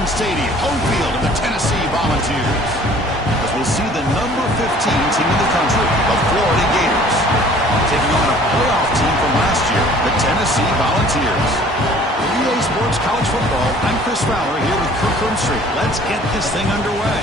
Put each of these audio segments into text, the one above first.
TENN Stadium, home field of the Tennessee Volunteers. As we'll see the number 15 team in the country, the Florida Gators, taking on a playoff team from last year, the Tennessee Volunteers. For EA Sports College Football, I'm Chris Fowler here with Kirk Herbstreit. Let's get this thing underway.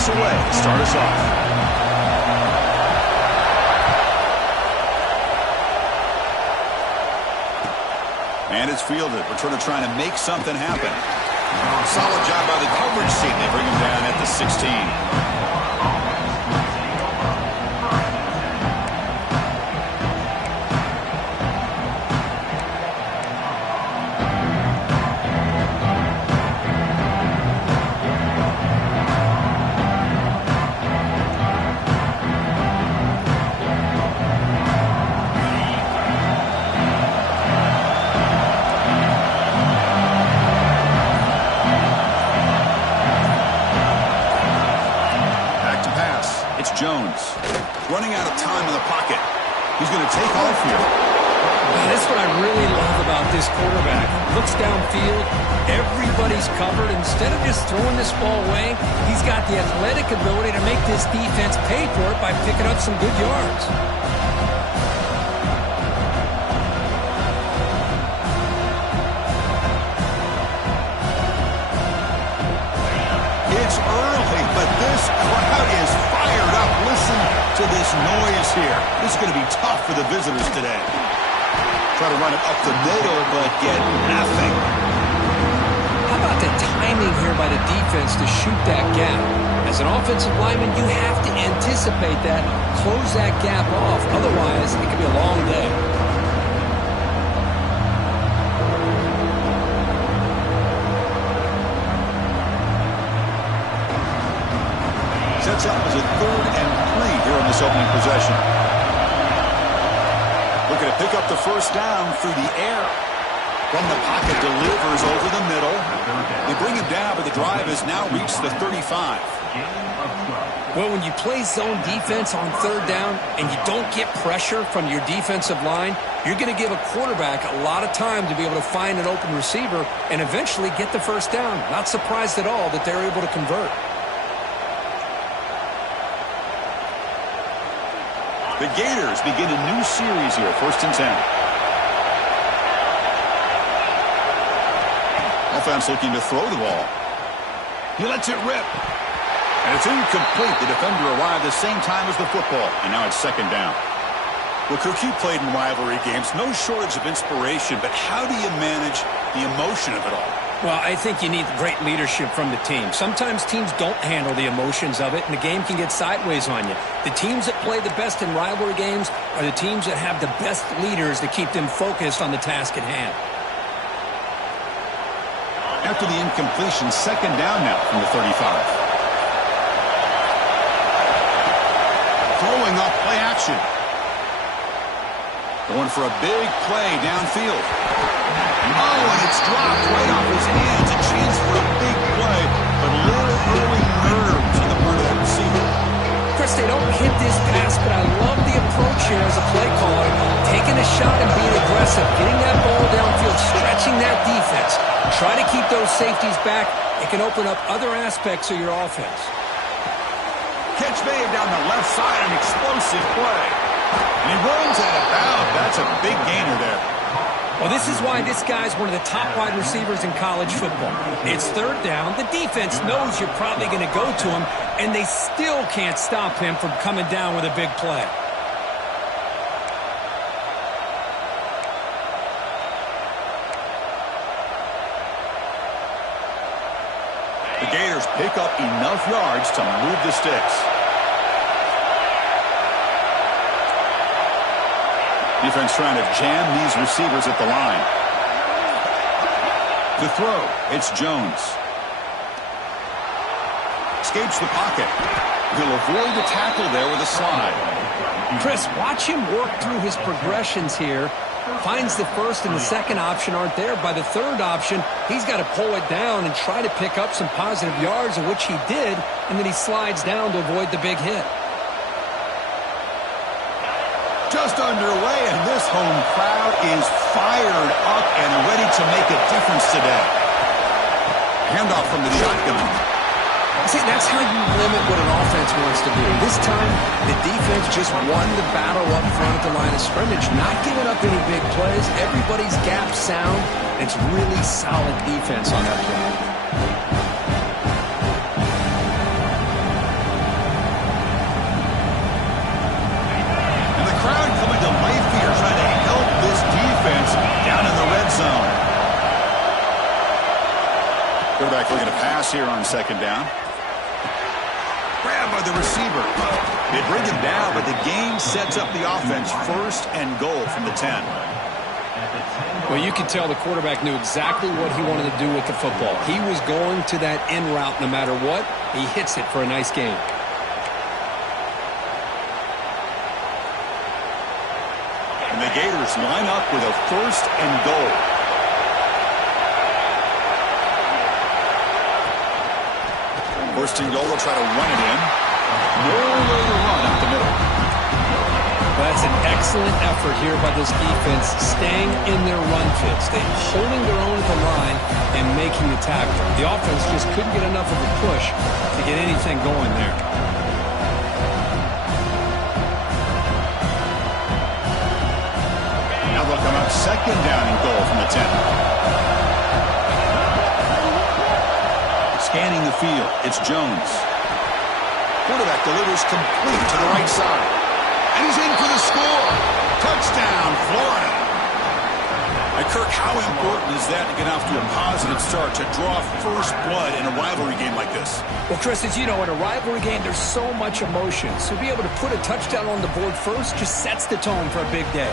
Away to start us off. And it's fielded. Returner trying to make something happen. Solid job by the coverage team. They bring him down at the 16. Running out of time in the pocket. He's going to take off here. That's what I really love about this quarterback. Looks downfield. Everybody's covered. Instead of just throwing this ball away, he's got the athletic ability to make this defense pay for it by picking up some good yards. It's early, but this crowd is fired up. Listen to this noise here. This is going to be tough for the visitors today. Try to run it up the middle, but get nothing. How about the timing here by the defense to shoot that gap? As an offensive lineman, you have to anticipate that, close that gap off. Otherwise, it could be a long day. Sets up as a 3rd and 3 here on this opening possession. Looking to pick up the first down through the air. From the pocket, delivers over the middle. They bring him down, but the drive has now reached the 35. Well, when you play zone defense on 3rd down and you don't get pressure from your defensive line, you're going to give a quarterback a lot of time to be able to find an open receiver and eventually get the first down. Not surprised at all that they're able to convert. The Gators begin a new series here, 1st and 10. Offense looking to throw the ball. He lets it rip. And it's incomplete. The defender arrived the same time as the football. And now it's 2nd down. Well, Kirk, you played in rivalry games. No shortage of inspiration, but how do you manage the emotion of it all? Well, I think you need great leadership from the team. Sometimes teams don't handle the emotions of it, and the game can get sideways on you. The teams that play the best in rivalry games are the teams that have the best leaders to keep them focused on the task at hand. After the incompletion, 2nd down now from the 35. Throwing off play action. Going for a big play downfield. Oh, and it's dropped right off his hands. A chance for a big play, but little early nerves on the part of that receiver. Chris, they don't hit this pass, but I love the approach here as a play caller. Taking a shot and being aggressive, getting that ball downfield, stretching that defense. Try to keep those safeties back. It can open up other aspects of your offense. Catch made down the left side, an explosive play. And he runs out of bounds. That's a big gainer there. Well, this is why this guy's one of the top wide receivers in college football. It's 3rd down. The defense knows you're probably going to go to him, and they still can't stop him from coming down with a big play. The Gators pick up enough yards to move the sticks. Defense trying to jam these receivers at the line. To throw, it's Jones. Escapes the pocket. He'll avoid the tackle there with a slide. Chris, watch him work through his progressions here. Finds the first and the second option aren't there. By the third option, he's got to pull it down and try to pick up some positive yards, of which he did, and then he slides down to avoid the big hit. Just underway, and this home crowd is fired up and ready to make a difference today. Handoff from the shotgun. See, that's how you limit what an offense wants to do. This time, the defense just won the battle up front at the line of scrimmage, not giving up any big plays. Everybody's gap sound. It's really solid defense on that play. And the crowd coming to life here, trying to help this defense down in the red zone. Quarterback looking to pass here on second down. Grabbed by the receiver. They bring him down, but the gain sets up the offense. First and goal from the 10. Well, you could tell the quarterback knew exactly what he wanted to do with the football. He was going to that in route no matter what. He hits it for a nice gain. And the Gators line up with a first and goal. First and goal, they'll try to run it in. No way to run up the middle. That's an excellent effort here by this defense, staying in their run fits. They're holding their own at the line and making the tackle. The offense just couldn't get enough of a push to get anything going there. Now they'll come up second down and goal from the 10. Scanning the field, it's Jones. Quarterback delivers complete to the right side. And he's in for the score. Touchdown, Florida. And Kirk, how important is that to get off to a positive start, to draw first blood in a rivalry game like this? Well, Chris, as you know, in a rivalry game, there's so much emotion. So to be able to put a touchdown on the board first just sets the tone for a big day.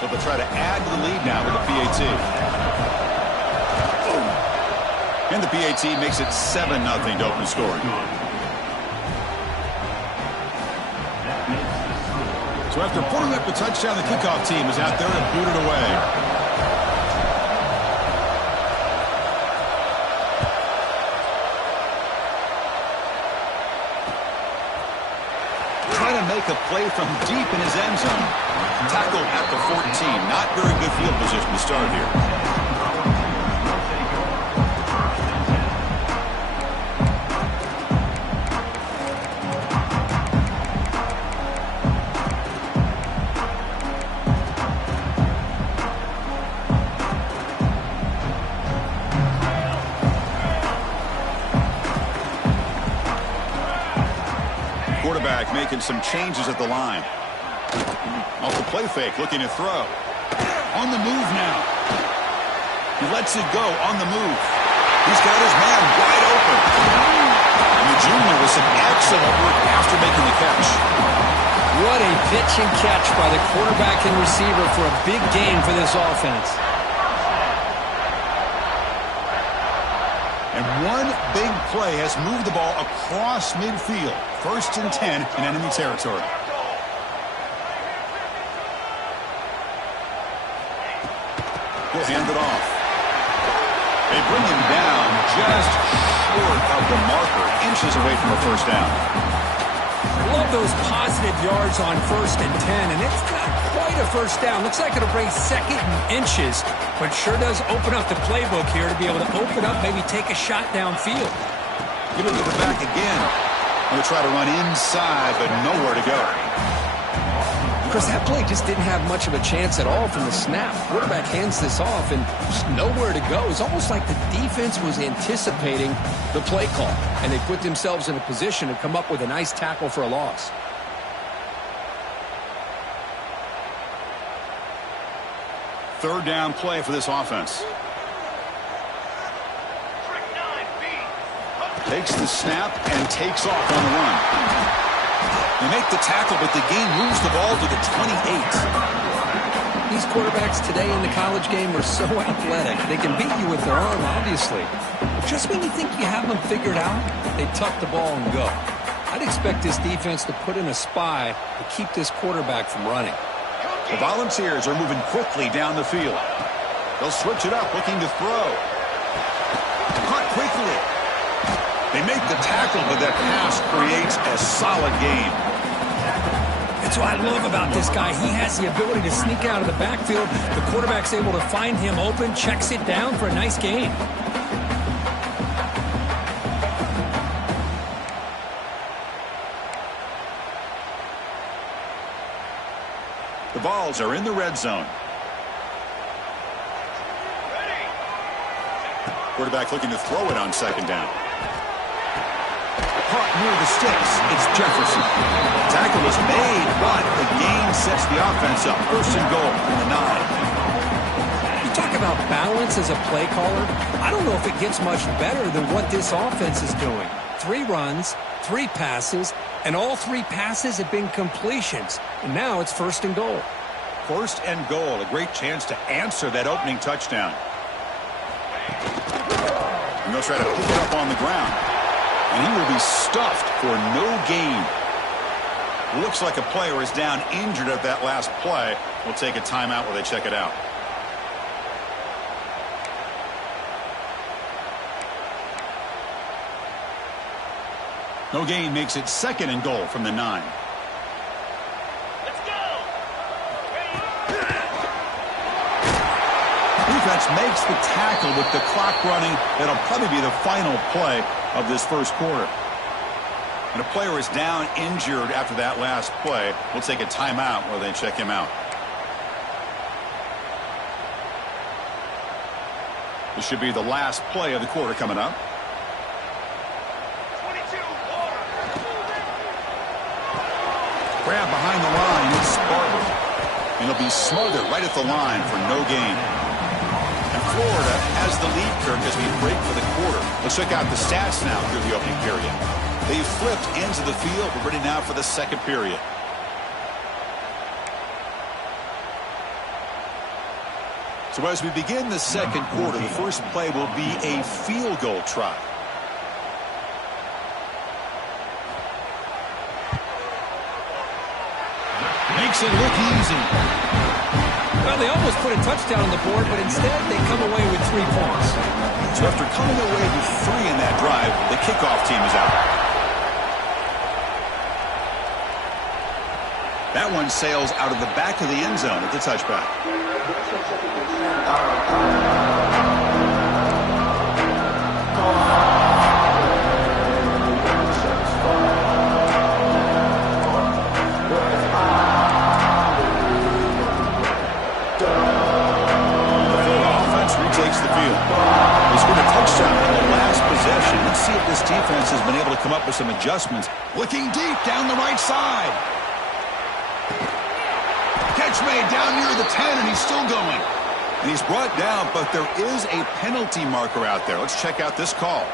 So they'll try to add to the lead now with the PAT. And the PAT makes it 7-0 to open scoring. So after putting up the touchdown, the kickoff team is out there to boot it away. Trying to make a play from deep in his end zone. Tackled at the 14. Not very good field position to start here. Quarterback making some changes at the line. Off the play fake, looking to throw. On the move now. He lets it go on the move. He's got his man wide open. And the junior with some excellent work after making the catch. What a pitch and catch by the quarterback and receiver for a big gain for this offense. And one big play has moved the ball across midfield. First and 10 in enemy territory. He'll hand it off. They bring him down just short of the marker, inches away from a first down. Love those positive yards on first and 10, and it's not quite a first down. Looks like it'll bring second and inches, but sure does open up the playbook here to be able to open up, maybe take a shot downfield. Give it to the back again. Going to try to run inside, but nowhere to go. Chris, that play just didn't have much of a chance at all from the snap. Quarterback hands this off and just nowhere to go. It's almost like the defense was anticipating the play call, and they put themselves in a position to come up with a nice tackle for a loss. Third down play for this offense. Takes the snap and takes off on the run. They make the tackle, but the gain moves the ball to the 28. These quarterbacks today in the college game are so athletic. They can beat you with their arm, obviously. But just when you think you have them figured out, they tuck the ball and go. I'd expect this defense to put in a spy to keep this quarterback from running. The Volunteers are moving quickly down the field. They'll switch it up, looking to throw. Caught quickly. They make the tackle, but that pass creates a solid gain. That's what I love about this guy. He has the ability to sneak out of the backfield. The quarterback's able to find him open, checks it down for a nice gain. The Vols are in the red zone. Quarterback looking to throw it on second down. Caught near the sticks. It's Jefferson. Tackle is made, but the gain sets the offense up. First and goal from the 9. You talk about balance as a play caller. I don't know if it gets much better than what this offense is doing. 3 runs, 3 passes, and all 3 passes have been completions. And now it's first and goal. First and goal. A great chance to answer that opening touchdown. And they'll try to pick it up on the ground. And he will be stuffed for no gain. Looks like a player is down injured at that last play. We'll take a timeout while they check it out. No gain makes it second and goal from the 9. Defense makes the tackle with the clock running. That'll probably be the final play of this first quarter. And a player is down injured after that last play. We'll take a timeout while they check him out. This should be the last play of the quarter coming up. Grab behind the line. It's Spartan. And he'll be smothered right at the line for no gain. And Florida has the lead, Kirk, as we break for the quarter. Let's check out the stats now through the opening period. They've flipped into the field. We're ready now for the second period. So as we begin the second quarter, the first play will be a field goal try. Makes it look easy. Well, they almost put a touchdown on the board, but instead they come away with 3 points. So after coming away with 3 in that drive, the kickoff team is out. That one sails out of the back of the end zone at the touchback. Takes the field. They scored a touchdown in the last possession. Let's see if this defense has been able to come up with some adjustments. Looking deep down the right side. Catch made down near the 10, and he's still going. And he's brought down, but there is a penalty marker out there. Let's check out this call.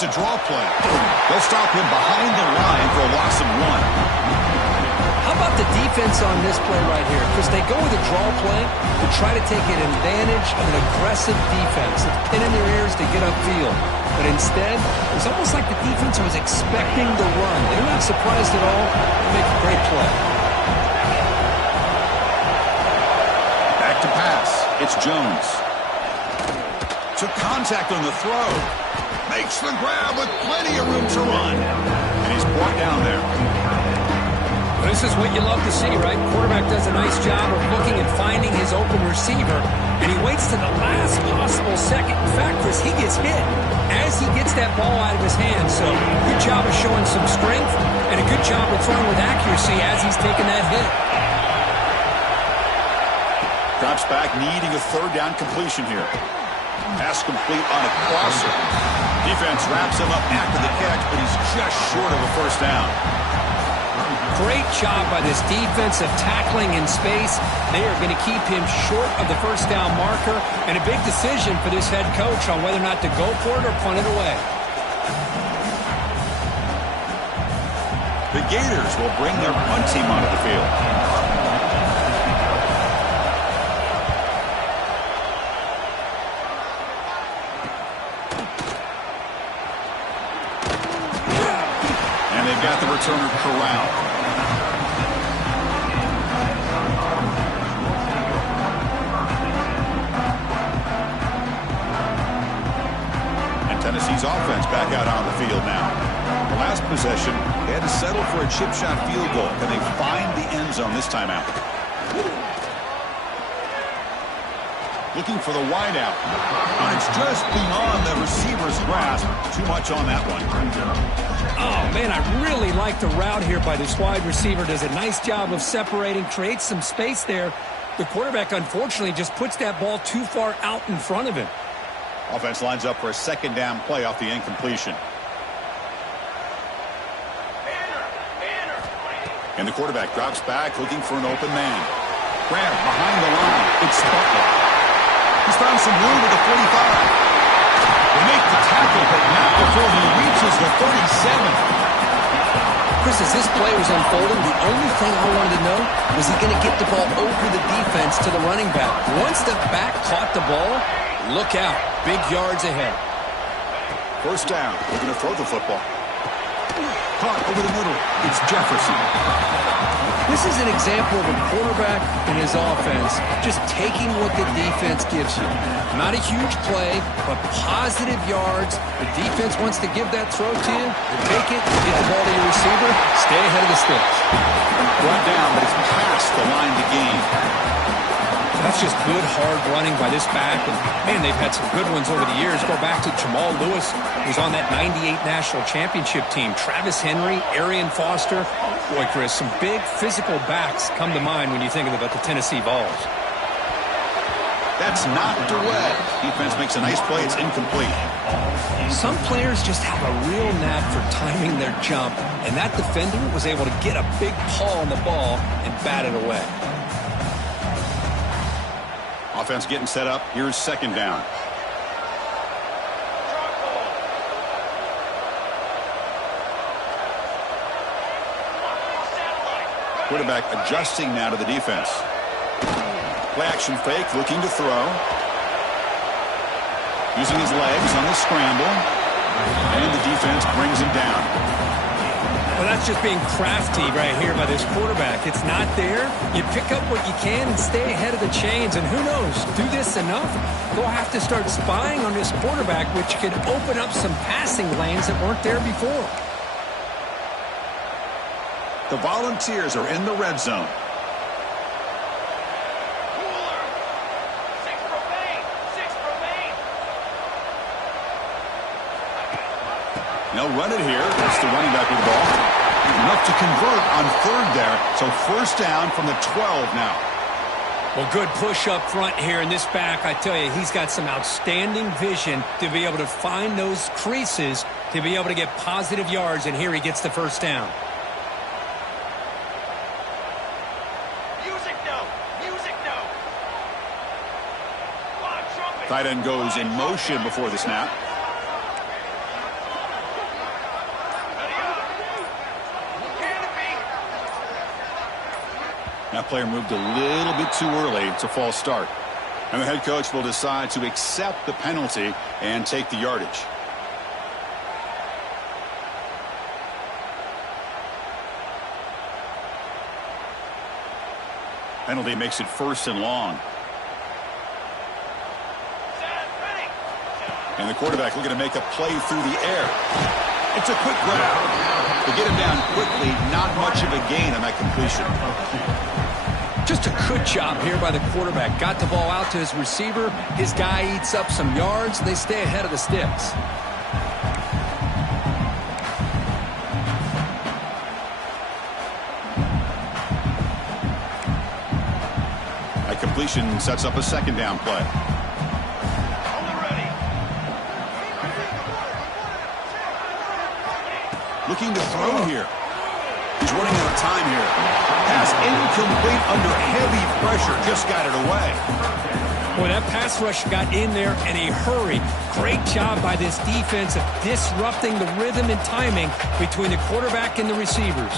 To draw play. They'll stop him behind the line for a loss of 1. How about the defense on this play right here? Because they go with a draw play to try to take an advantage of an aggressive defense. It's pinning their ears to get upfield. But instead, it's almost like the defense was expecting the run. They're not surprised at all. They make a great play. Back to pass. It's Jones. Took contact on the throw. Makes the grab with plenty of room to run. And he's brought down there. This is what you love to see, right? Quarterback does a nice job of looking and finding his open receiver, and he waits to the last possible second. In fact, as he gets hit, as he gets that ball out of his hand. So good job of showing some strength, and a good job of throwing with accuracy as he's taking that hit. Drops back, needing a third down completion here. Pass complete on a crosser. Defense wraps him up after the catch, but he's just short of a first down. Great job by this defensive tackling in space. They are going to keep him short of the first down marker, and a big decision for this head coach on whether or not to go for it or punt it away. The Gators will bring their punt team onto the field. And they've got the returner corralled. And Tennessee's offense back out on the field now. The last possession, they had to settle for a chip shot field goal. Can they find the end zone this time out? Looking for the wideout. And it's just beyond the receiver's grasp. Too much on that one. Oh, man, I really like the route here by this wide receiver. Does a nice job of separating, creates some space there. The quarterback, unfortunately, just puts that ball too far out in front of him. Offense lines up for a second down play off the incompletion. And the quarterback drops back, looking for an open man. Grab behind the line. It's Butler. He's found some room at the 45. They make the tackle, but not before he reaches the 37. Chris, as this play was unfolding, the only thing I wanted to know was he going to get the ball over the defense to the running back. Once the back caught the ball, look out. Big yards ahead. First down. They're going to throw the football. Caught over the middle. It's Jefferson. This is an example of a quarterback and his offense just taking what the defense gives you. Not a huge play, but positive yards. The defense wants to give that throw to you. Take it, get the ball to your receiver, stay ahead of the sticks. Brought down, but it's past the line to gain. That's just good, hard running by this back. And, man, they've had some good ones over the years. Go back to Jamal Lewis, who's on that 98 National Championship team. Travis Henry, Arian Foster. Boy, Chris, some big physical backs come to mind when you think about the Tennessee Vols. That's knocked away. Defense makes a nice play. It's incomplete. Some players just have a real knack for timing their jump, and that defender was able to get a big paw on the ball and bat it away. Offense getting set up. Here's second down. Quarterback adjusting now to the defense. Play action fake, looking to throw. Using his legs on the scramble. And the defense brings him down. Well, that's just being crafty right here by this quarterback. It's not there. You pick up what you can and stay ahead of the chains. And who knows, do this enough, they'll have to start spying on this quarterback, which could open up some passing lanes that weren't there before. The Volunteers are in the red zone. They'll run it here. It's the running back with the ball. Enough to convert on third there. So first down from the 12 now. Well, good push up front here in this back. I tell you, he's got some outstanding vision to be able to find those creases, to be able to get positive yards, and here he gets the first down. Tight end goes in motion before the snap. That player moved a little bit too early. It's a false start. And the head coach will decide to accept the penalty and take the yardage. Penalty makes it first and long. And the quarterback looking to make a play through the air. It's a quick grab. To get him down quickly, not much of a gain on that completion. Just a good job here by the quarterback. Got the ball out to his receiver. His guy eats up some yards. They stay ahead of the sticks. That completion sets up a second down play. Looking to throw here. He's running out of time here. Pass incomplete under heavy pressure. Just got it away. Boy, that pass rush got in there in a hurry. Great job by this defense of disrupting the rhythm and timing between the quarterback and the receivers.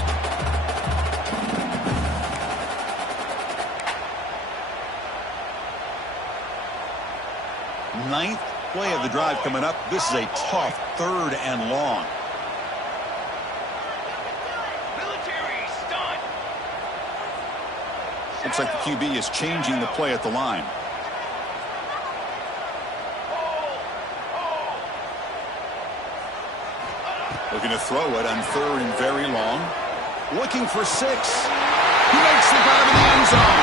Ninth play of the drive coming up. This is a tough 3rd and long. Looks like the QB is changing the play at the line. Looking to throw it on 3rd and very long. Looking for 6. He makes the grab in the end zone.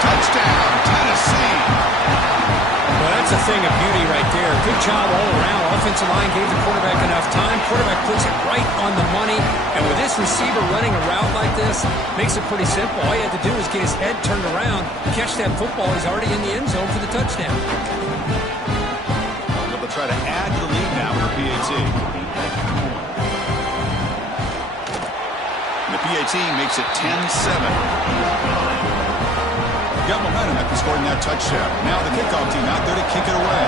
Touchdown, Tennessee. Well, that's a thing of beauty right there. Good job all around. Offensive line gave the quarterback enough time. Quarterback puts it right on the money. And with this receiver running a route like this, makes it pretty simple. All you have to do is get his head turned around, catch that football. He's already in the end zone for the touchdown. They'll try to add to the lead now with the PAT. And the PAT makes it 10-7. Got momentum after scoring that touchdown. Now the kickoff team out there to kick it away.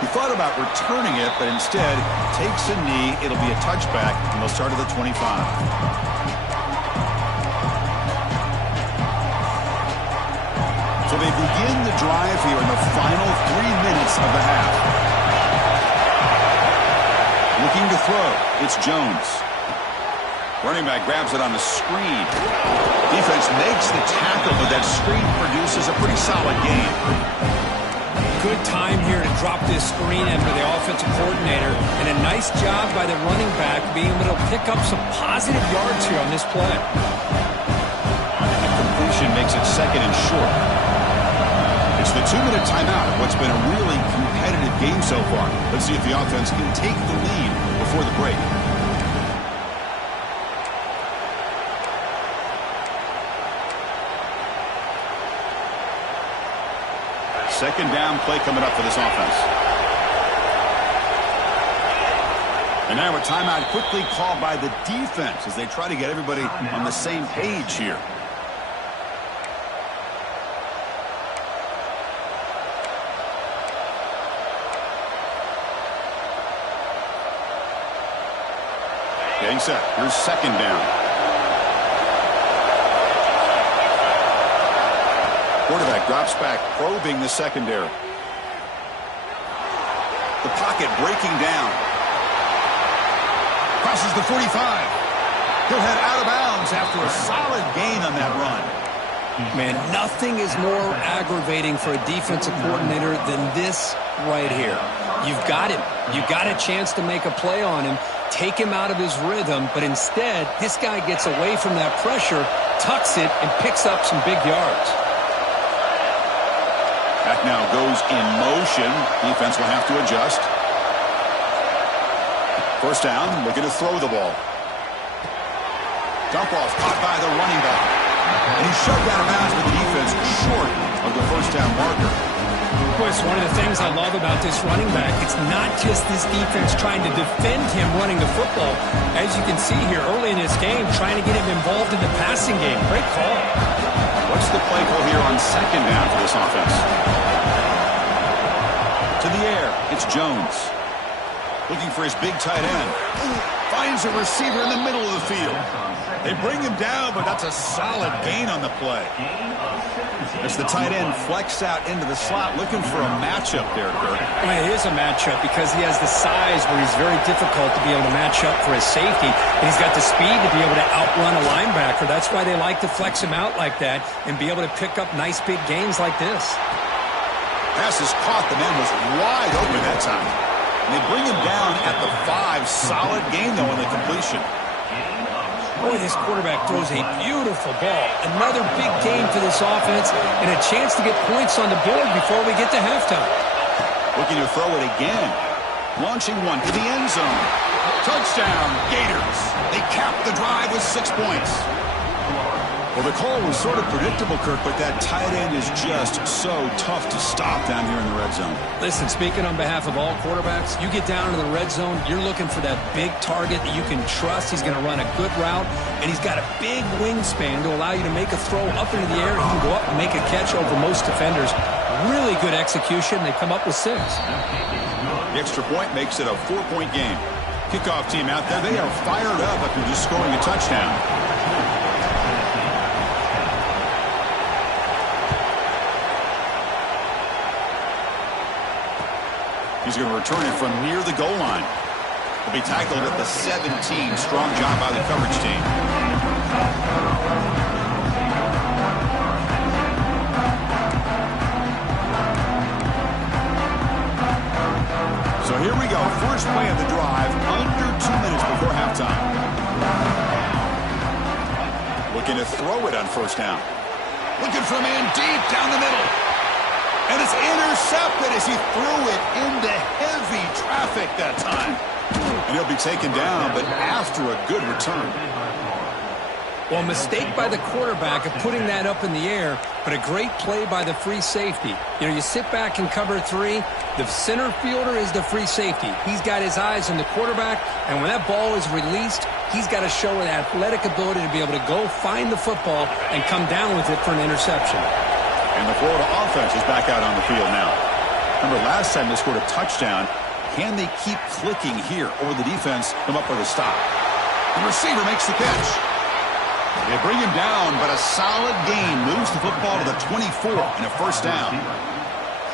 He thought about returning it, but instead takes a knee. It'll be a touchback, and they'll start at the 25. So they begin the drive here in the final 3 minutes of the half. Looking to throw. It's Jones. Running back grabs it on the screen. Defense makes the tackle, but that screen produces a pretty solid gain. Good time here to drop this screen in for the offensive coordinator. And a nice job by the running back being able to pick up some positive yards here on this play. That completion makes it 2nd and short. It's the 2-minute timeout of what's been a really competitive game so far. Let's see if the offense can take the lead before the break. Second down play coming up for this offense. And now a timeout quickly called by the defense as they try to get everybody on the same page here. Getting set. Here's 2nd down. Quarterback drops back, probing the secondary. The pocket breaking down. Crosses the 45. He'll head out of bounds after a solid gain on that run. Man, nothing is more aggravating for a defensive coordinator than this right here. You've got him. You've got a chance to make a play on him, take him out of his rhythm, but instead, this guy gets away from that pressure, tucks it, and picks up some big yards. Back now goes in motion. Defense will have to adjust. First down, looking to throw the ball. Dump off caught by the running back. And he's shoved out of bounds with the defense short of the first down marker. Of course, one of the things I love about this running back, it's not just this defense trying to defend him running the football. As you can see here early in this game, trying to get him involved in the passing game. Great call. What's the play call here on 2nd down for this offense? To the air, it's Jones. Looking for his big tight end. Finds a receiver in the middle of the field. They bring him down, but that's a solid gain on the play. As the tight end flexed out into the slot, looking for a matchup there, Kirk. Well, it is a matchup because he has the size where he's very difficult to be able to match up for his safety, and he's got the speed to be able to outrun a linebacker. That's why they like to flex him out like that and be able to pick up nice big gains like this. Pass is caught. The man was wide open that time. And they bring him down at the 5. Solid gain, though, on the completion. Boy, this quarterback throws a beautiful ball. Another big game for this offense and a chance to get points on the board before we get to halftime. Looking to throw it again. Launching one to the end zone. Touchdown, Gators. They cap the drive with 6 points. Well, the call was sort of predictable, Kirk, but that tight end is just so tough to stop down here in the red zone. Listen, speaking on behalf of all quarterbacks, you get down into the red zone, you're looking for that big target that you can trust. He's going to run a good route, and he's got a big wingspan to allow you to make a throw up into the air. He can go up and make a catch over most defenders. Really good execution. They come up with 6. The extra point makes it a 4-point game. Kickoff team out there, they are fired up after just scoring a touchdown. He's going to return it from near the goal line. He'll be tackled at the 17. Strong job by the coverage team. So here we go. First play of the drive, under 2 minutes before halftime. Looking to throw it on first down. Looking for a man deep down the middle. And it's intercepted as he threw it into heavy traffic that time. And he'll be taken down, but after a good return. Well, mistake by the quarterback of putting that up in the air, but a great play by the free safety. You know, you sit back and cover 3. The center fielder is the free safety. He's got his eyes on the quarterback, and when that ball is released, he's got to show an athletic ability to be able to go find the football and come down with it for an interception. And the Florida offense is back out on the field now. Remember last time they scored a touchdown. Can they keep clicking here, or the defense come up with a stop? The receiver makes the catch. They bring him down, but a solid gain moves the football to the 24 and a first down.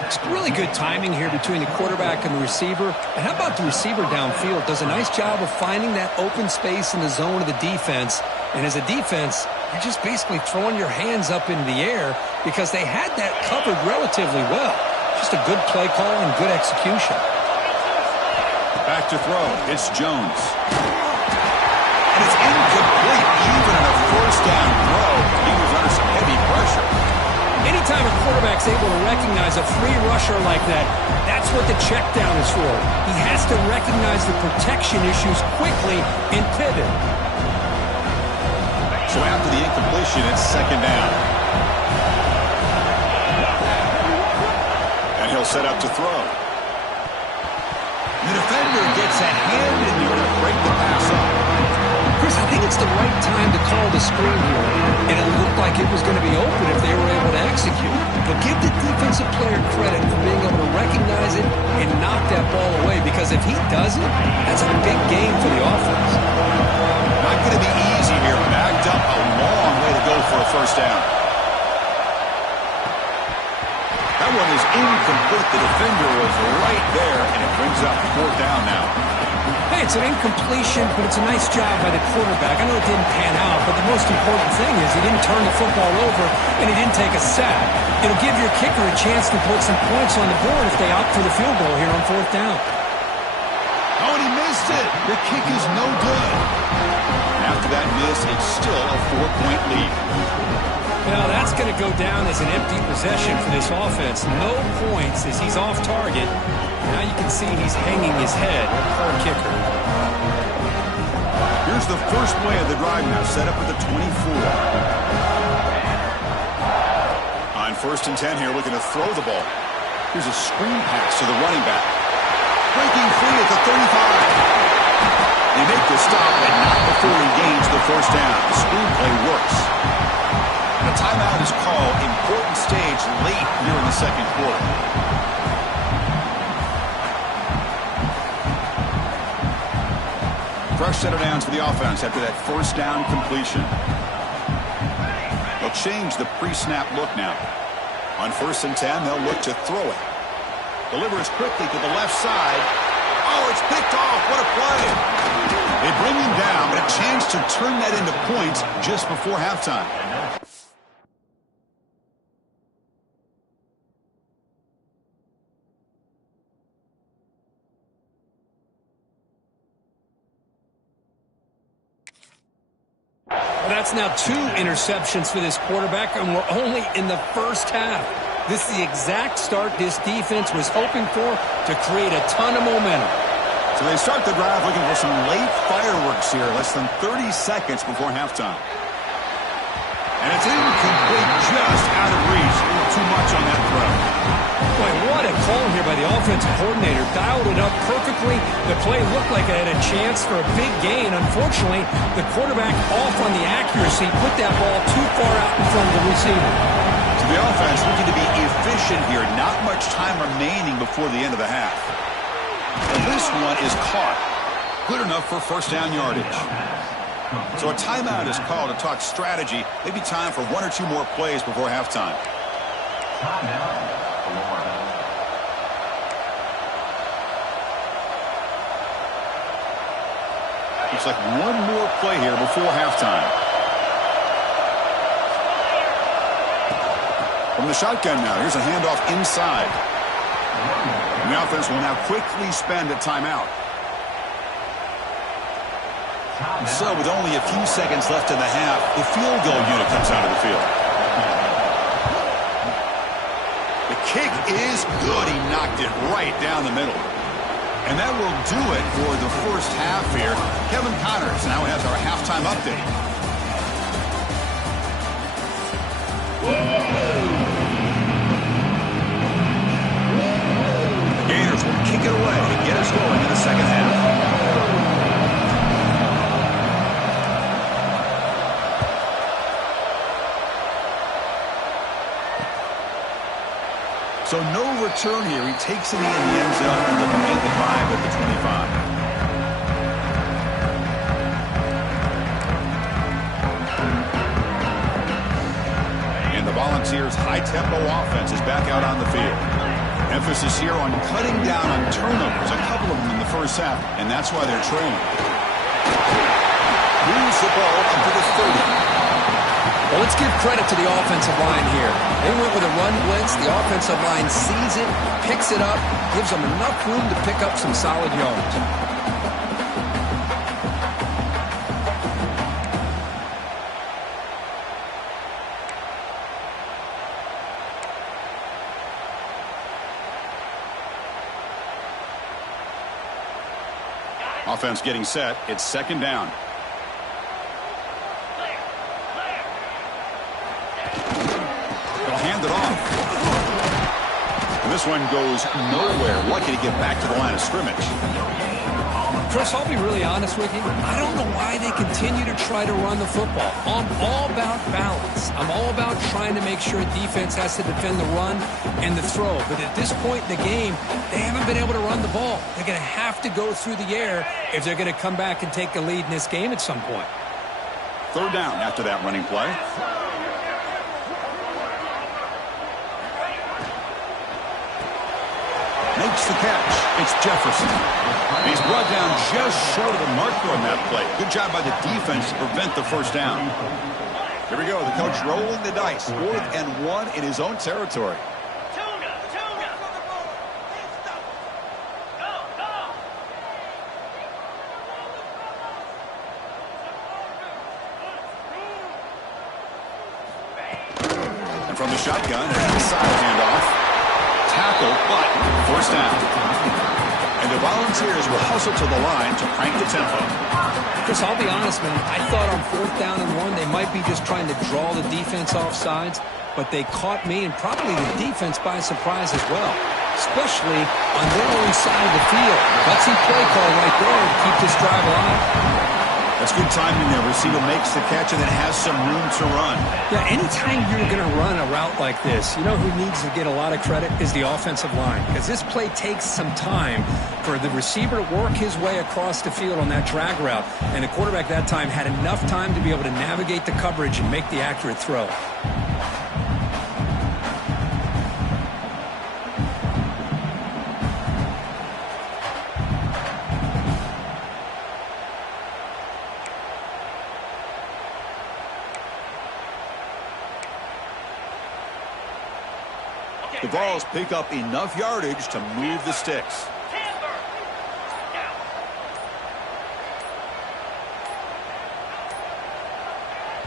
It's really good timing here between the quarterback and the receiver. And how about the receiver downfield? Does a nice job of finding that open space in the zone of the defense. And as a defense, you're just basically throwing your hands up in the air because they had that covered relatively well. Just a good play call and good execution. Back to throw. It's Jones. And it's incomplete. Even on a first down throw, he was under some heavy pressure. Anytime a quarterback's able to recognize a free rusher like that, that's what the check down is for. He has to recognize the protection issues quickly and pivot. So after the incompletion, it's second down. And he'll set up to throw. The defender gets a hand in there to break the pass up. Chris, I think it's the right time to call the screen here. And it looked like it was going to be open if they were able to execute. But give the defensive player credit for being able to recognize it and knock that ball away. Because if he doesn't, that's a big game for the offense. Not going to be easy here. Backed up a long way to go for a first down. That one is incomplete. The defender was right there, and it brings up fourth down now. Hey, it's an incompletion, but it's a nice job by the quarterback. I know it didn't pan out, but the most important thing is he didn't turn the football over, and he didn't take a sack. It'll give your kicker a chance to put some points on the board if they opt for the field goal here on fourth down. Oh, and he missed it. The kick is no good. After that miss, it's still a 4-point lead. Now, that's going to go down as an empty possession for this offense. No points as he's off target. Now you can see he's hanging his head. Poor kicker. Here's the first play of the drive now, set up at the 24. On 1st and 10 here, looking to throw the ball. Here's a screen pass to the running back. Breaking free at the 35. They make the stop, and not before he gains the first down. The screen play works. A timeout is called. Important stage late here in the second quarter. Fresh set of downs for the offense after that first down completion. They'll change the pre-snap look now. On 1st and 10, they'll look to throw it. Delivers quickly to the left side. Oh, it's picked off. What a play. They bring him down, but a chance to turn that into points just before halftime. That's now 2 interceptions for this quarterback, and we're only in the first half. This is the exact start this defense was hoping for to create a ton of momentum. So they start the drive looking for some late fireworks here, less than 30 seconds before halftime. And it's incomplete, just out of reach. A little too much on that throw. Boy, what a call here by the offensive coordinator. Dialed it up perfectly. The play looked like it had a chance for a big gain. Unfortunately, the quarterback off on the accuracy, put that ball too far out in front of the receiver. So the offense looking to be efficient here. Not much time remaining before the end of the half. And this one is caught. Good enough for first down yardage. So a timeout is called to talk strategy. Maybe time for one or two more plays before halftime. Looks like one more play here before halftime. From the shotgun now, here's a handoff inside. And the offense will now quickly spend a timeout. So with only a few seconds left in the half, the field goal unit comes out of the field. The kick is good. He knocked it right down the middle. And that will do it for the first half here. Kevin Connors now has our halftime update. The Gators will kick it away and get us going in the second half. So no return here. He takes it in the end zone and looking to make the drive at the 25. And the Volunteers' high-tempo offense is back out on the field. Emphasis here on cutting down on turnovers, a couple of them in the first half, and that's why they're trailing. Moves the ball up to the 30. Well, let's give credit to the offensive line here. They went with a run blitz. The offensive line sees it, picks it up, gives them enough room to pick up some solid yards. Offense getting set. It's second down. Hand it off. And this one goes nowhere. Lucky to get back to the line of scrimmage. Chris, I'll be really honest with you. I don't know why they continue to try to run the football. I'm all about balance. I'm all about trying to make sure defense has to defend the run and the throw. But at this point in the game, they haven't been able to run the ball. They're going to have to go through the air if they're going to come back and take the lead in this game at some point. Third down after that running play. Makes the catch. It's Jefferson. He's brought down just short of the marker on that play. Good job by the defense to prevent the first down. Here we go. The coach rolling the dice. 4th and 1 in his own territory. And from the shotgun, an inside handoff. Tackle, but first down. And the Volunteers will hustle to the line to crank the tempo. Chris, I'll be honest, man. I thought on 4th down and 1, they might be just trying to draw the defense off sides, but they caught me and probably the defense by surprise as well, especially on their own side of the field. Gutsy play call right there to keep this drive alive. That's good timing there. Receiver makes the catch and then has some room to run. Yeah, anytime you're going to run a route like this, you know who needs to get a lot of credit is the offensive line, because this play takes some time for the receiver to work his way across the field on that drag route, and the quarterback that time had enough time to be able to navigate the coverage and make the accurate throw. The Vols pick up enough yardage to move the sticks.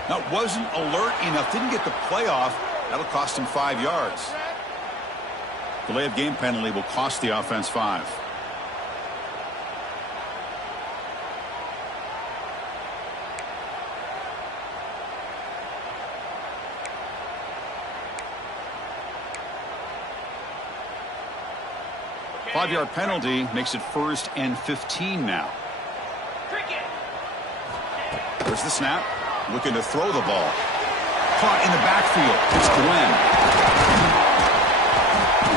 Now, wasn't alert enough, didn't get the play off. That'll cost him 5 yards. Delay of game penalty will cost the offense 5. 5-yard penalty makes it 1st and 15 now. There's the snap. Looking to throw the ball. Caught in the backfield. It's Glenn.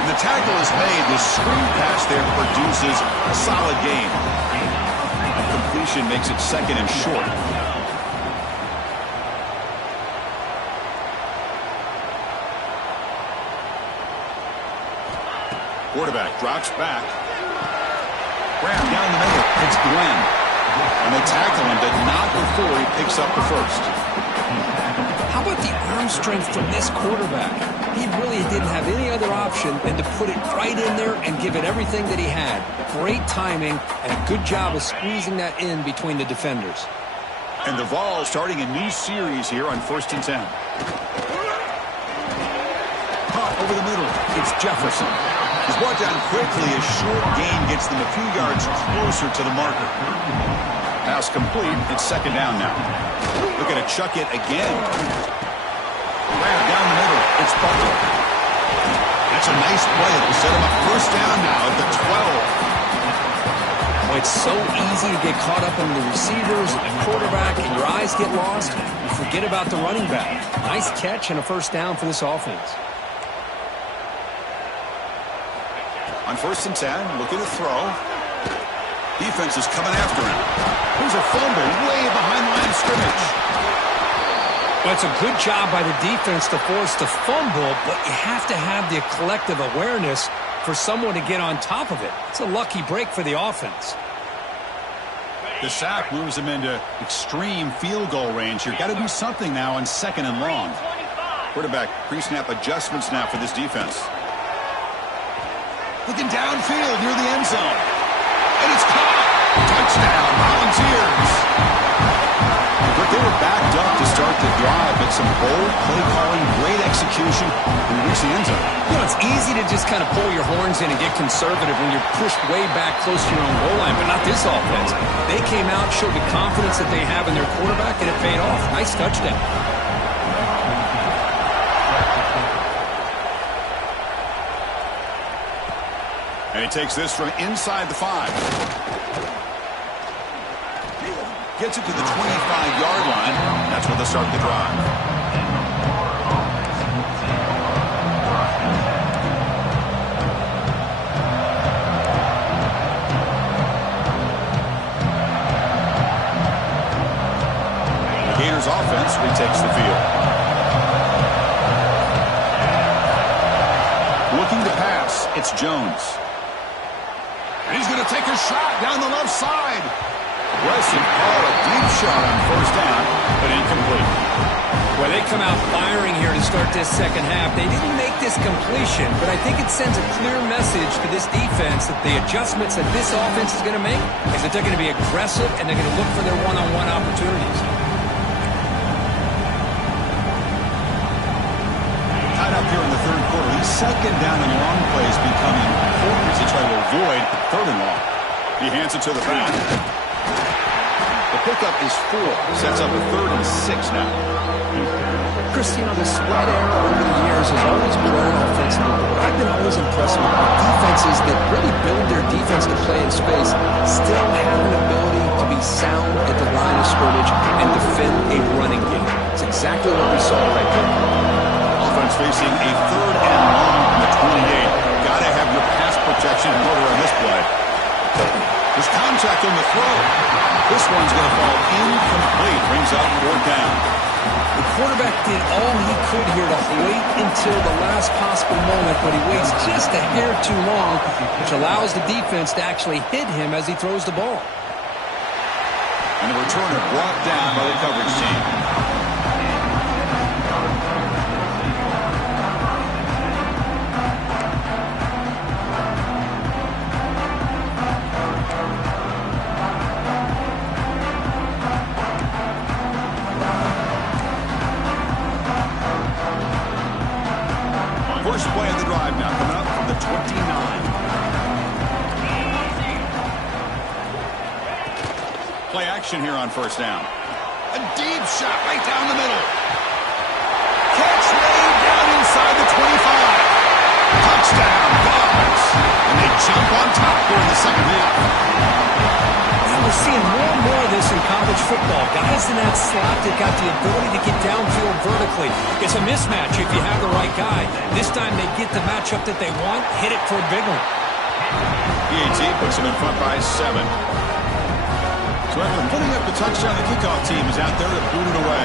The tackle is made. The screen pass there produces a solid gain. A completion makes it 2nd and short. Quarterback drops back. Grab down the middle. It's Glenn. And they tackle him, but not before he picks up the 1st. How about the arm strength from this quarterback? He really didn't have any other option than to put it right in there and give it everything that he had. Great timing and a good job of squeezing that in between the defenders. And the Vols starting a new series here on 1st and 10. Caught over the middle. It's Jefferson. He's brought down quickly. A short gain gets them a few yards closer to the marker. Pass complete. It's 2nd down now. Looking to chuck it again. Grab down the middle. It's Butler. That's a nice play. It'll set him up 1st down now at the 12. Well, it's so easy to get caught up in the receivers and the quarterback, and your eyes get lost. You forget about the running back. Nice catch and a 1st down for this offense. On 1st and 10, looking to throw. Defense is coming after him. Here's a fumble way behind the line of scrimmage. Well, it's a good job by the defense to force the fumble, but you have to have the collective awareness for someone to get on top of it. It's a lucky break for the offense. The sack moves him into extreme field goal range here. Got to do something now on 2nd and long. Quarterback pre-snap adjustments now for this defense. Looking downfield near the end zone. And it's caught. Touchdown, Volunteers. But they were backed up to start the drive, but some bold play calling, great execution, and they reach the end zone. You know, it's easy to just kind of pull your horns in and get conservative when you're pushed way back close to your own goal line, but not this offense. They came out, showed the confidence that they have in their quarterback, and it paid off. Nice touchdown. And he takes this from inside the 5. Gets it to the 25-yard line. That's where they start the drive. The Gators offense retakes the field. Looking to pass, it's Jones. And he's going to take a shot down the left side. Aggressive call, a deep shot on 1st down, but incomplete. Well, they come out firing here to start this 2nd half. They didn't make this completion, but I think it sends a clear message to this defense that the adjustments that this offense is going to make is that they're going to be aggressive and they're going to look for their one-on-one opportunities. Tied up here in the 3rd quarter. These 2nd down and long plays becoming important as they try to avoid 3rd and long. He hands it to the back. The pickup is 4. Sets up a 3rd and 6 now. Chris, you know, the spread error over the years has always grown offensively, but I've been always impressed with defenses that really build their defense to play in space, still have an ability to be sound at the line of scrimmage and defend a running game. It's exactly what we saw right there. Offense facing a 3rd and long from the 28. Got to have your pass protection in order on this play. There's contact on the throw. This one's going to fall incomplete. Brings up 4th down. The quarterback did all he could here to wait until the last possible moment, but he waits just a hair too long, which allows the defense to actually hit him as he throws the ball. And the returner brought down by the coverage team. First play of the drive now, coming up from the 29. Play action here on 1st down. A deep shot right down the middle. Catch laid down inside the 25. Touchdown, Vols. And they jump on top here in the second half. We're seeing more and more of this in college football. Guys in that slot that got the ability to get downfield vertically. It's a mismatch if you have the right guy. This time they get the matchup that they want, hit it for a big one. PAT puts them in front by 7. So after putting up the touchdown, the kickoff team is out there to boot it away.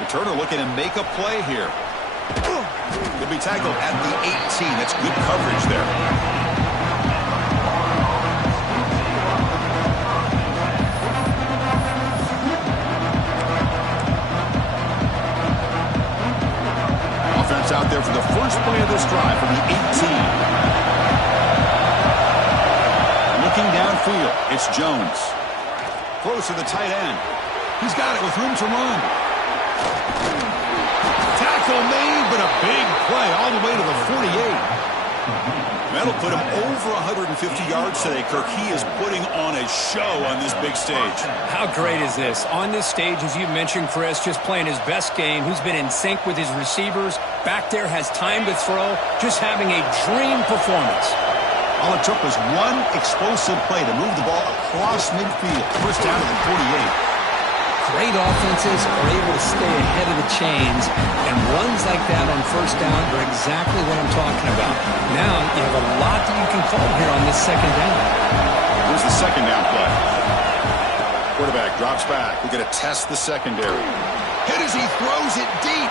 Returner looking to make a play here. Could be tackled at the 18. That's good coverage there. Offense out there for the first play of this drive from the 18. Looking downfield, it's Jones. Throws to the tight end. He's got it with room to run. Tackle made, but a big play all the way to the 48. That'll put him over 150 yards today, Kirk. He is putting on a show on this big stage. How great is this? On this stage, as you mentioned, Chris, just playing his best game. Who's been in sync with his receivers. Back there, has time to throw. Just having a dream performance. All it took was one explosive play to move the ball across midfield. First down to the 48. Great offenses are able to stay ahead of the chains, and runs like that on first down are exactly what I'm talking about. Now you have a lot that you can call here on this second down. Here's the second down play. Quarterback drops back. We're going to test the secondary. Hit as he throws it deep.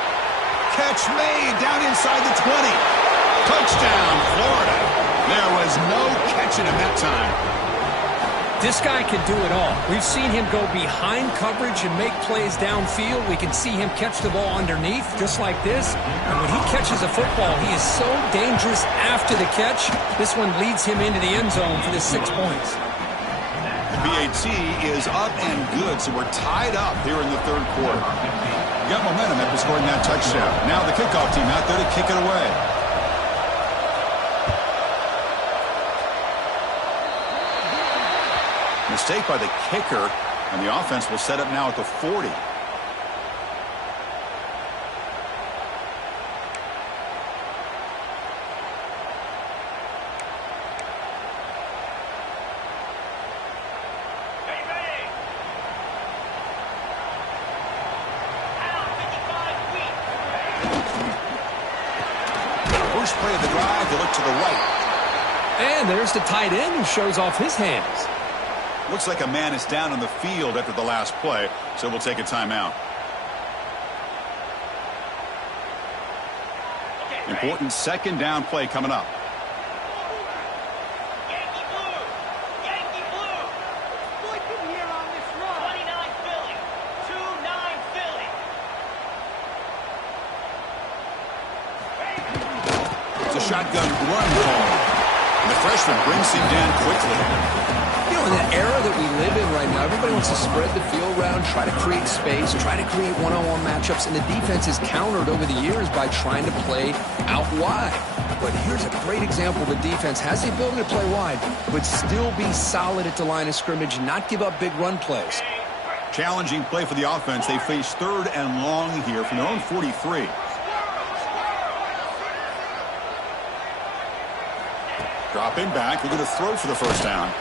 Catch made down inside the 20. Touchdown, Florida. There was no catching him that time. This guy can do it all. We've seen him go behind coverage and make plays downfield. We can see him catch the ball underneath, just like this. And when he catches a football, he is so dangerous after the catch. This one leads him into the end zone for the 6 points. The PAT is up and good, so we're tied up here in the third quarter. Got momentum after scoring that touchdown. Now the kickoff team out there to kick it away. Mistake by the kicker, and the offense will set up now at the 40. First play of the drive, they look to the right. And there's the tight end who shows off his hands. Looks like a man is down on the field after the last play, so we'll take a timeout. Important second down play coming up. Yankee blue! Yankee blue! Look at here on this run! 29 Philly! 2-9 Philly! It's a shotgun run call. And the freshman brings him down quickly. You know, in that era that we live in right now, everybody wants to spread the field around, try to create space, try to create one-on-one matchups, and the defense is countered over the years by trying to play out wide. But here's a great example. The defense has the ability to play wide, but still be solid at the line of scrimmage, not give up big run plays. Challenging play for the offense. They face 3rd and long here from their own 43. Dropping back. We're going to throw for the first down.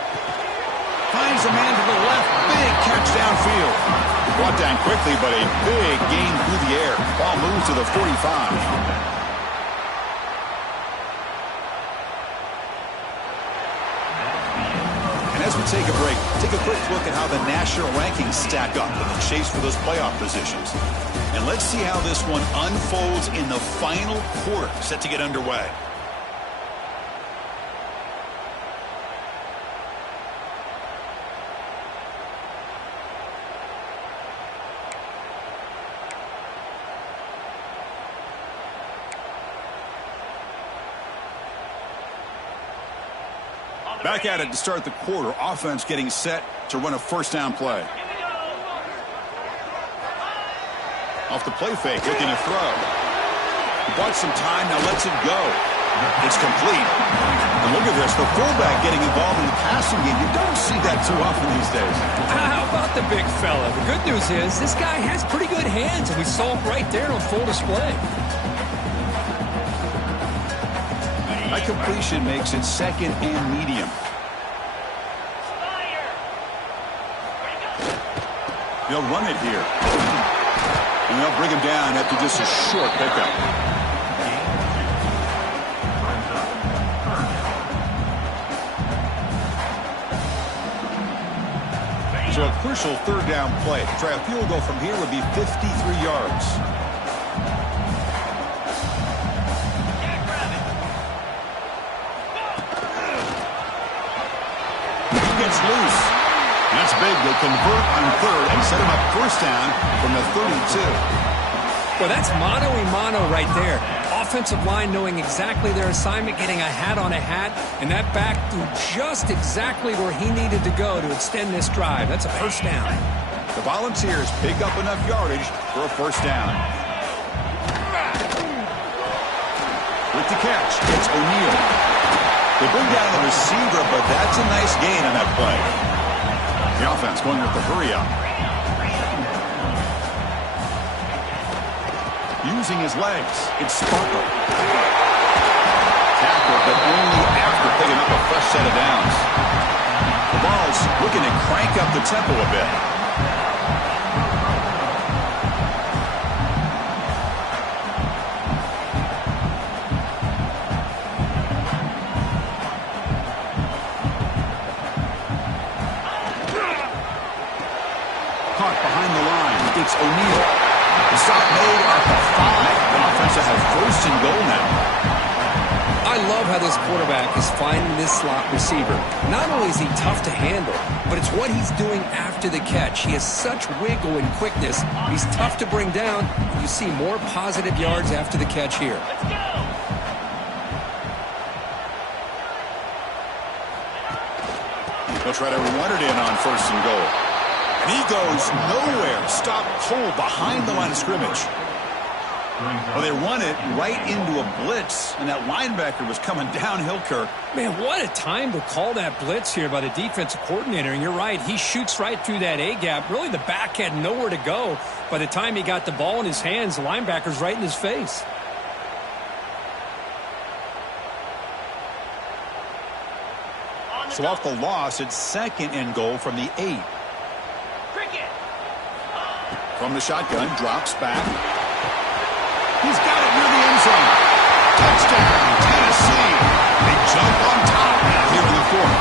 Finds a man to the left. Big catch downfield. Brought down quickly, but a big gain through the air. Ball moves to the 45. And as we take a break, take a quick look at how the national rankings stack up in the chase for those playoff positions. And let's see how this one unfolds in the final quarter set to get underway. Back at it to start the quarter. Offense getting set to run a first down play. Off the play fake, looking to throw. He bought some time, now lets it go. It's complete. And look at this, the fullback getting involved in the passing game. You don't see that too often these days. How about the big fella? The good news is this guy has pretty good hands, and we saw it right there on full display. That completion makes it second and medium. They'll run it here. And they'll bring him down after just a short pickup. So a crucial third down play. To try a field goal from here would be 53 yards. He gets loose. That's big. They convert on third and set him up first down from the 32. Well, that's mano-a-mano right there. Offensive line knowing exactly their assignment, getting a hat on a hat, and that back threw just exactly where he needed to go to extend this drive. That's a first down. The Volunteers pick up enough yardage for a first down. With the catch, it's O'Neal. They bring down the receiver, but that's a nice gain on that play. The offense going with the hurry-up. Using his legs, it's Sparkle. Tackle, but only after picking up a fresh set of downs. The ball's looking to crank up the tempo a bit. Caught behind the line, it's O'Neal. The stop made at the 5. The offense will have first and goal now. I love how this quarterback is finding this slot receiver. Not only is he tough to handle, but it's what he's doing after the catch. He has such wiggle and quickness. He's tough to bring down. You see more positive yards after the catch here. Let's go. They'll try to run it in on first and goal. And he goes nowhere. Stop cold behind the line of scrimmage. Well, they run it right into a blitz, and that linebacker was coming downhill, Kirk. Man, what a time to call that blitz here by the defensive coordinator. And you're right, he shoots right through that A-gap. Really, the back had nowhere to go. By the time he got the ball in his hands, the linebacker's right in his face. So off the loss, it's second and goal from the 8. From the shotgun, drops back. He's got it near the end zone. Touchdown, Tennessee. They jump on top now here in the 4th.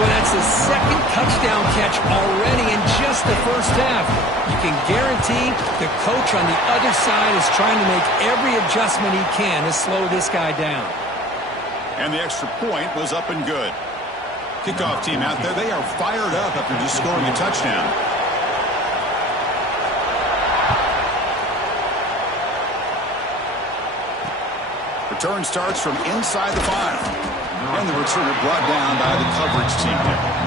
Well, that's the second touchdown catch already in just the first half. You can guarantee the coach on the other side is trying to make every adjustment he can to slow this guy down. And the extra point was up and good. Kickoff team out there, they are fired up after just scoring a touchdown. Return starts from inside the 5. And the returner brought down by the coverage team there.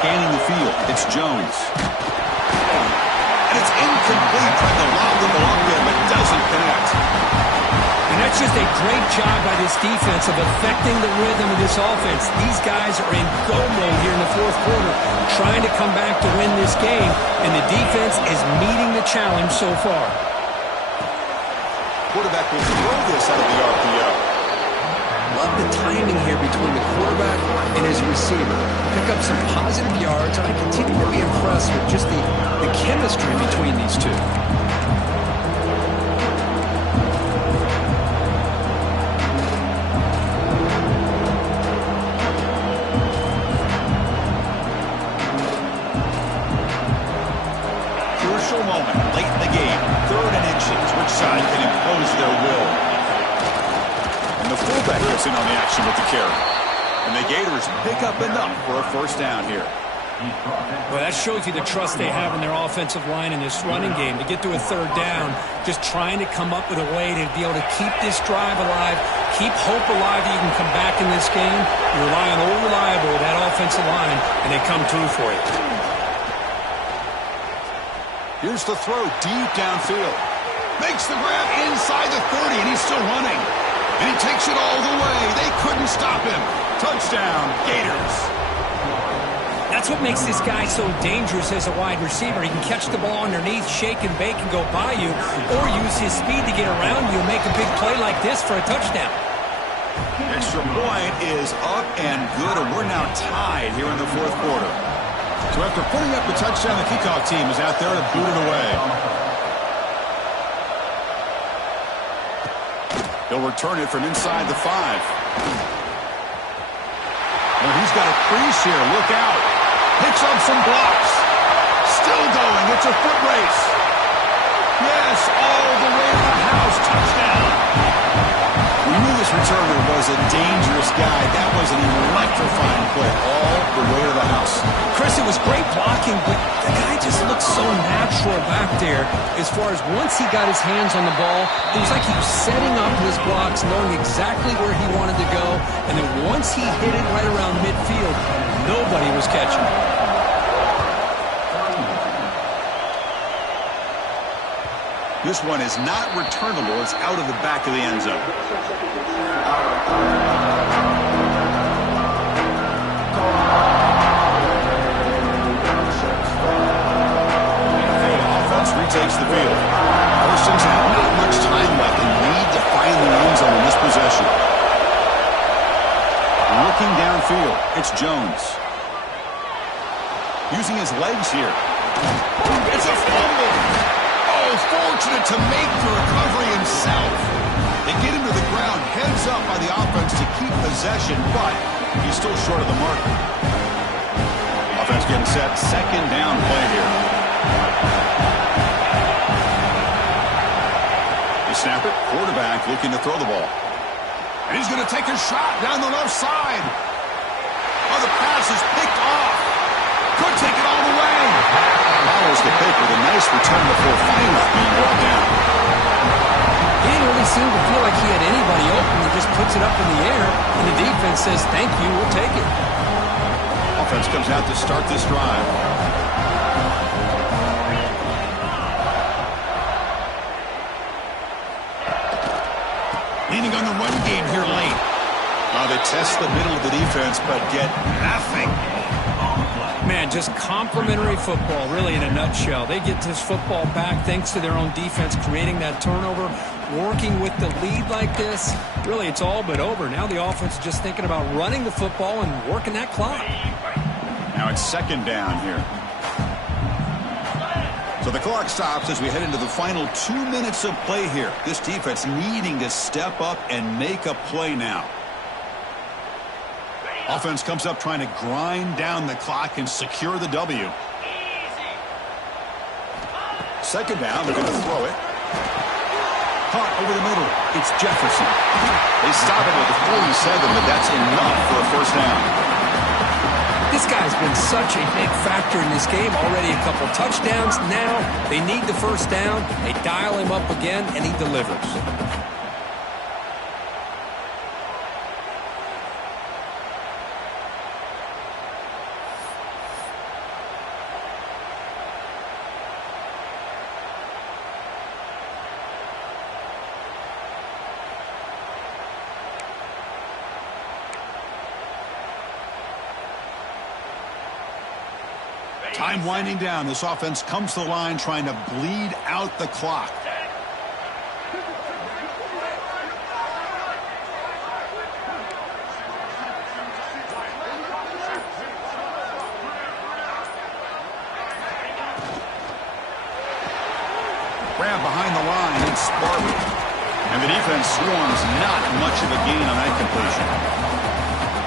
Scanning the field, it's Jones. And it's incomplete. Tried to lob the ball up there, but doesn't connect. And that's just a great job by this defense of affecting the rhythm of this offense. These guys are in go mode here in the 4th quarter, trying to come back to win this game, and the defense is meeting the challenge so far. Quarterback will throw this out of the RPO. Love the timing here between the quarterback and his receiver. Pick up some positive yards, and I continue to be impressed with just the chemistry between these two. Crucial moment late in the game. 3rd and inches. Which side can impose their will? And the fullback gets in on the action with the carry. And the Gators pick up enough for a first down here. Well, that shows you the trust they have in their offensive line in this running game. To get to a third down, just trying to come up with a way to be able to keep this drive alive, keep hope alive that you can come back in this game. You rely on old reliable, that offensive line, and they come through for you. Here's the throw deep downfield. Makes the grab inside the 30, and he's still running. And he takes it all the way. They couldn't stop him. Touchdown, Gators. That's what makes this guy so dangerous as a wide receiver. He can catch the ball underneath, shake and bake, and go by you, or use his speed to get around you and make a big play like this for a touchdown. Extra point is up and good, and we're now tied here in the fourth quarter. So after putting up the touchdown, the kickoff team is out there to boot it away. He'll return it from inside the 5. And he's got a crease here. Look out. Picks up some blocks. Still going. It's a foot race. Yes, all the way to the house. Touchdown. We knew this returner was a dangerous guy. That was an electrifying play all the way to the house. Chris, it was great blocking, but the guy just looks so natural back there. As far as once he got his hands on the ball, it was like he was setting up his blocks, knowing exactly where he wanted to go. And then once he hit it right around midfield, nobody was catching it. This one is not returnable. It's out of the back of the end zone. Offense retakes the field. First and 10. Not much time left, and need to find the end zone in this possession. Looking downfield, it's Jones. Using his legs here. It's a fumble. Fortunate to make the recovery himself. They get him to the ground, heads up by the offense to keep possession, but he's still short of the mark. Offense getting set, second down play here. They snap it, quarterback looking to throw the ball. And he's going to take a shot down the left side. Oh, the pass is picked off. Could take it all the way. Follows the pick with a nice return before finally being brought down. He didn't really seem to feel like he had anybody open. He just puts it up in the air, and the defense says, thank you, we'll take it. Offense comes out to start this drive. Leaning on the run game here late. They test the middle of the defense, but get nothing. Man, just complimentary football, really, in a nutshell. They get this football back thanks to their own defense, creating that turnover, working with the lead like this. Really, it's all but over. Now the offense is just thinking about running the football and working that clock. Now it's second down here. So the clock stops as we head into the final 2 minutes of play here. This defense needing to step up and make a play now. Offense comes up trying to grind down the clock and secure the W. Second down, they're going to throw it. Caught over the middle. It's Jefferson. They stop it with the 47, but that's enough for a first down. This guy's been such a big factor in this game. Already a couple touchdowns. Now they need the first down. They dial him up again, and he delivers. Time winding down. This offense comes to the line trying to bleed out the clock. Grab behind the line. It's Spartan. And the defense swarms. Not much of a gain on that completion.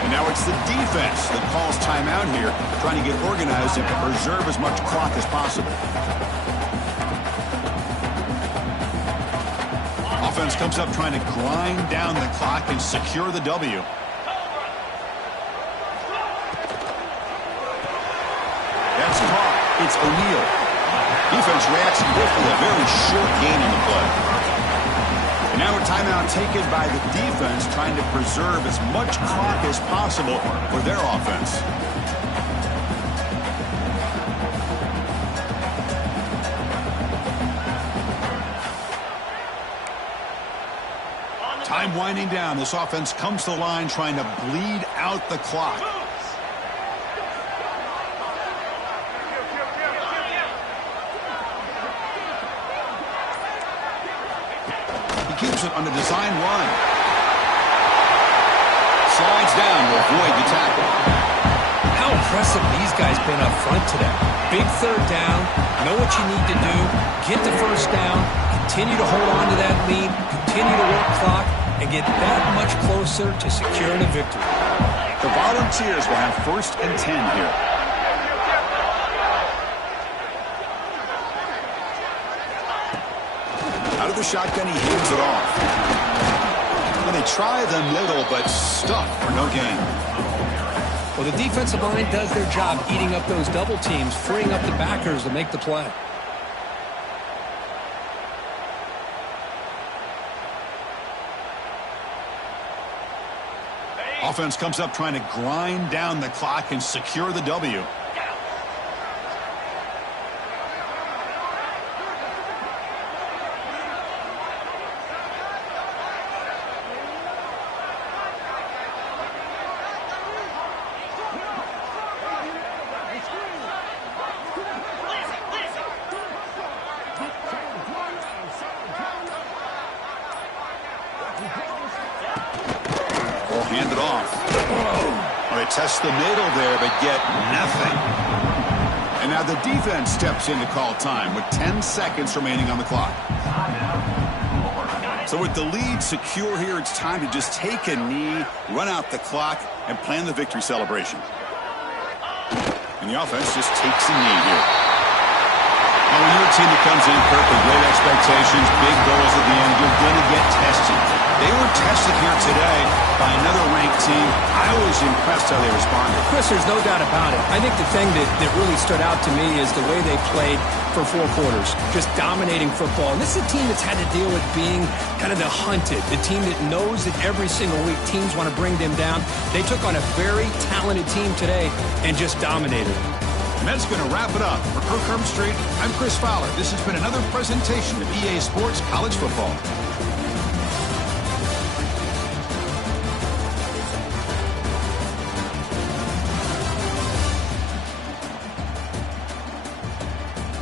And now it's the defense that calls timeout here, trying to get organized and preserve as much clock as possible. Offense comes up trying to grind down the clock and secure the W. That's caught. It's O'Neal. Defense reacts quickly. A very short gain on the play. And now a timeout taken by the defense, trying to preserve as much clock as possible for their offense. Time winding down. This offense comes to the line trying to bleed out the clock. He keeps it on the design run. Slides down to avoid the tackle. How impressive these guys been up front today. Big third down. Know what you need to do. Get the first down. Continue to hold on to that lead. Continue to work clock. And get that much closer to securing a victory. The Volunteers will have 1st and 10 here. Out of the shotgun, he hands it off. And they try the middle, but stuff for no gain. Well, the defensive line does their job eating up those double teams, freeing up the backers to make the play. Offense comes up trying to grind down the clock and secure the W. Hand it off. Well, they test the middle there, but get nothing. And now the defense steps in to call time with 10 seconds remaining on the clock. So with the lead secure here, it's time to just take a knee, run out the clock, and plan the victory celebration. And the offense just takes a knee here. Now, when you're a team that comes in, Kirk, with great expectations, big goals at the end, you're going to get tested. They were tested here today by another ranked team. I was impressed how they responded. Chris, there's no doubt about it. I think the thing that really stood out to me is the way they played for 4 quarters, just dominating football. And this is a team that's had to deal with being kind of the hunted, the team that knows that every single week teams want to bring them down. They took on a very talented team today and just dominated. And that's going to wrap it up. For Kirk Herbstreit, I'm Chris Fowler. This has been another presentation of EA Sports College Football.